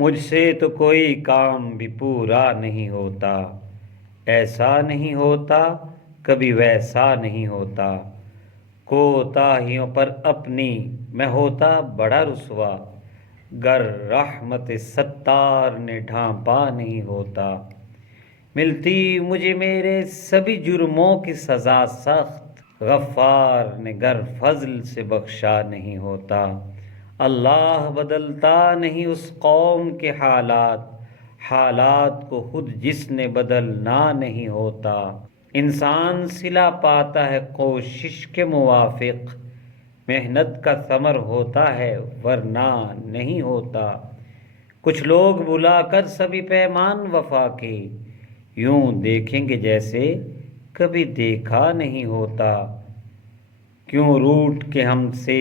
مجھ سے تو کوئی کام بھی پورا نہیں ہوتا، ایسا نہیں ہوتا کبھی ویسا نہیں ہوتا، کوتاہیوں پر اپنی میں ہوتا بڑا رسوا، گر رحمت ستار نے ڈھانپا نہیں ہوتا، ملتی مجھے میرے سبھی جرموں کی سزا سخت، غفار نے گر فضل سے بخشا نہیں ہوتا، اللہ بدلتا نہیں اس قوم کے حالات، حالات کو خود جس نے بدلنا نہیں ہوتا، انسان صلہ پاتا ہے کوشش کے موافق، محنت کا ثمر ہوتا ہے ورنہ نہیں ہوتا، کچھ لوگ بلا کر سبھی پیمان وفا کے، یوں دیکھیں گے جیسے کبھی دیکھا نہیں ہوتا، کیوں روٹ کے ہم سے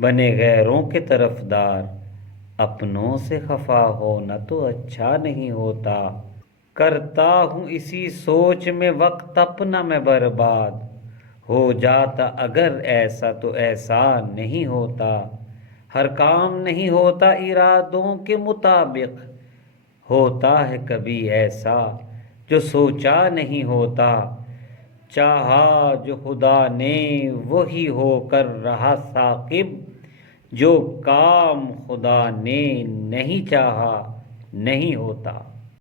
بنے غیروں کے طرفدار، اپنوں سے خفا ہونا تو اچھا نہیں ہوتا، کرتا ہوں اسی سوچ میں وقت اپنا میں برباد، ہو جاتا اگر ایسا تو ایسا نہیں ہوتا، ہر کام نہیں ہوتا ارادوں کے مطابق، ہوتا ہے کبھی ایسا جو سوچا نہیں ہوتا، چاہا جو خدا نے وہی ہو کر رہا ثاقب، جو کام خدا نے نہیں چاہا نہیں ہوتا۔